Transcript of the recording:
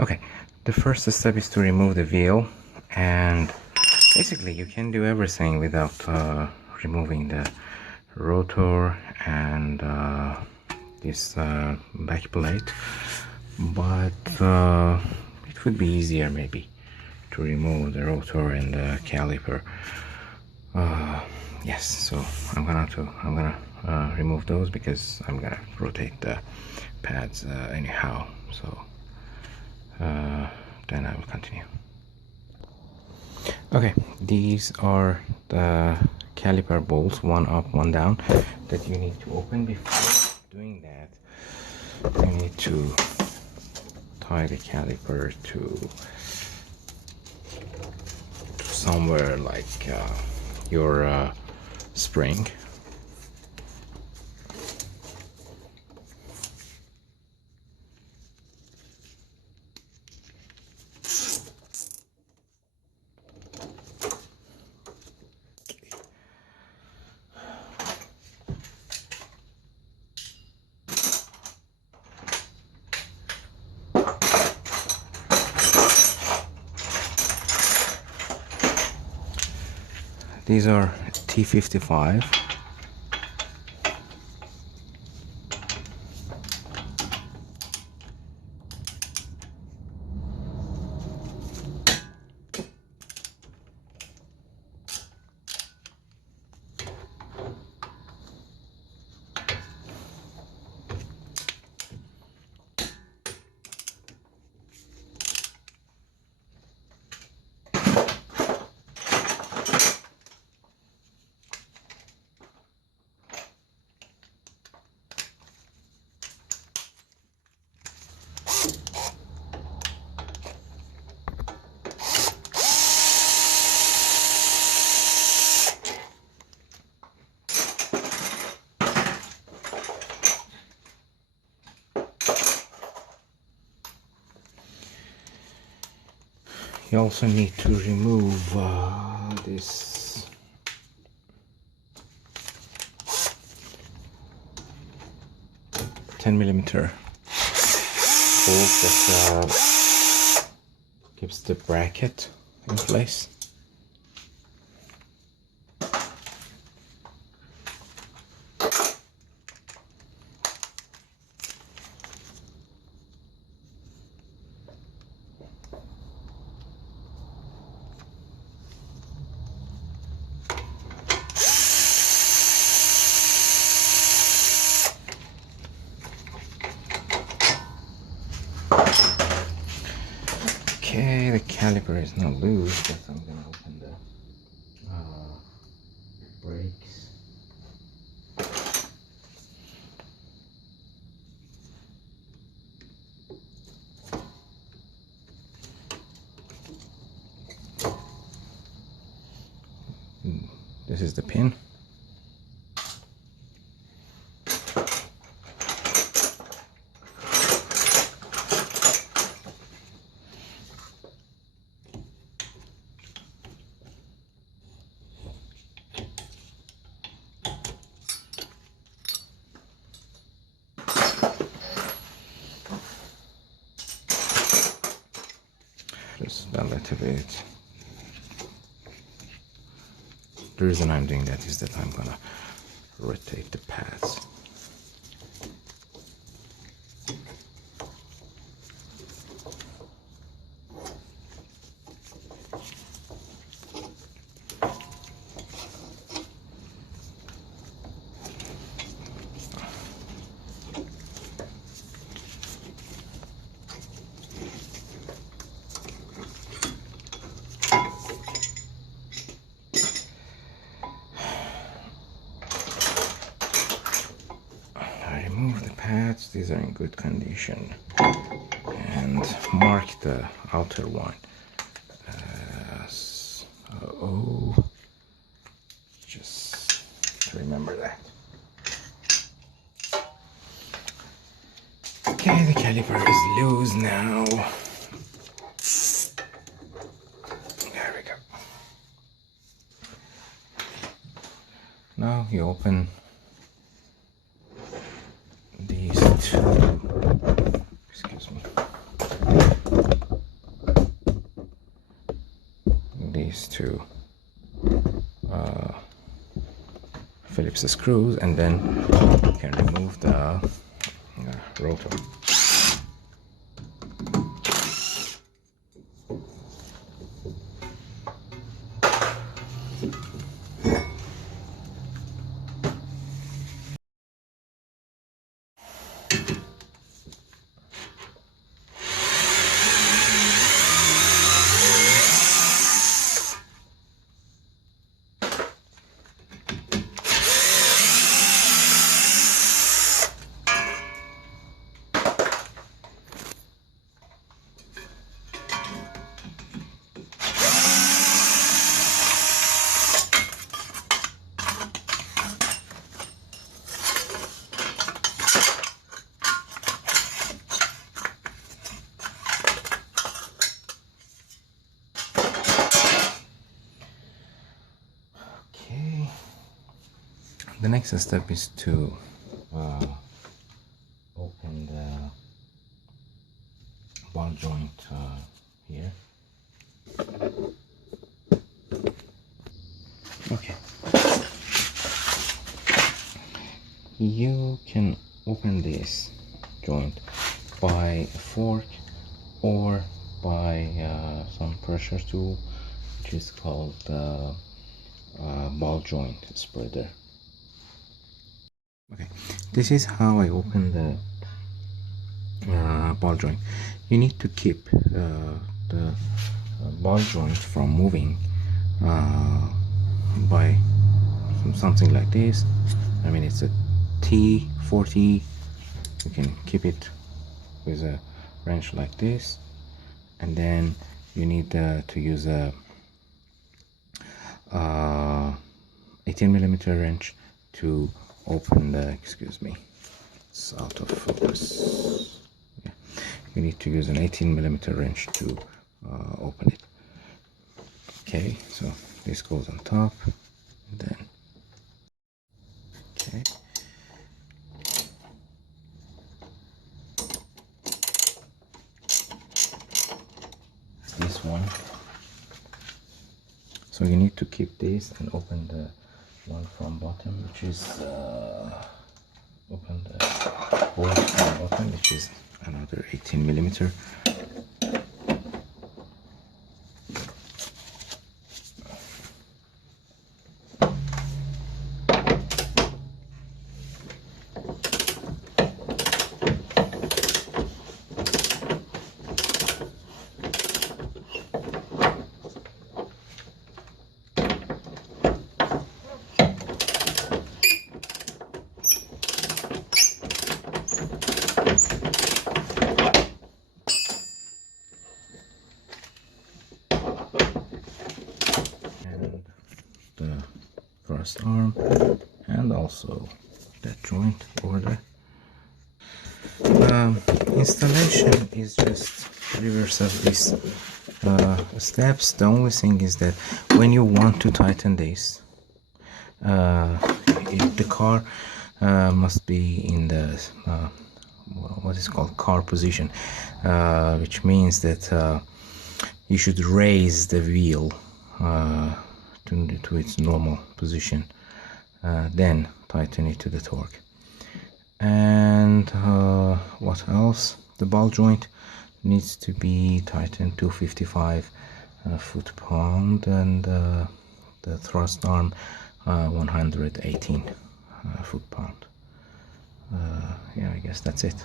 Okay, the first step is to remove the veal, and basically you can do everything without removing the rotor and this back plate, but it would be easier maybe to remove the rotor and the caliper. Yes, so I'm gonna remove those because I'm gonna rotate the pads anyhow, so then I will continue. Okay, these are the caliper bolts, one up, one down, that you need to open. Before doing that, you need to tie the caliper to somewhere like your spring. These are T55. You also need to remove this $10mm bolt that keeps the bracket in place. Okay, the caliper is not loose, but I'm gonna open the brakes. This is the pin. Just a little bit. The reason I'm doing that is that I'm gonna rotate the pads. Remove the pads, these are in good condition, and mark the outer one. So just remember that. Okay, the caliper is loose now. There we go. Now you open these two, excuse me, two Phillips screws, and then you can remove the rotor. The next step is to open the ball joint here. Okay. You can open this joint by a fork or by some pressure tool, which is called ball joint spreader. Okay, this is how I open the ball joint. You need to keep the ball joint from moving by something like this. I mean, it's a T40. You can keep it with a wrench like this, and then you need to use a 18mm wrench to open the, excuse me, it's out of focus. Yeah. You need to use an 18mm wrench to open it. Okay, so this goes on top, and then okay. This one. So you need to keep this and open the one from bottom, which is open the bolt from bottom, which is another 18mm. Thrust arm, and also that joint over there. Installation is just reverse of these steps. The only thing is that when you want to tighten this, the car must be in the what is called car position, which means that you should raise the wheel to its normal position, then tighten it to the torque. And what else? The ball joint needs to be tightened to 55 foot-pound, and the thrust arm 118 foot-pound. Yeah, I guess that's it.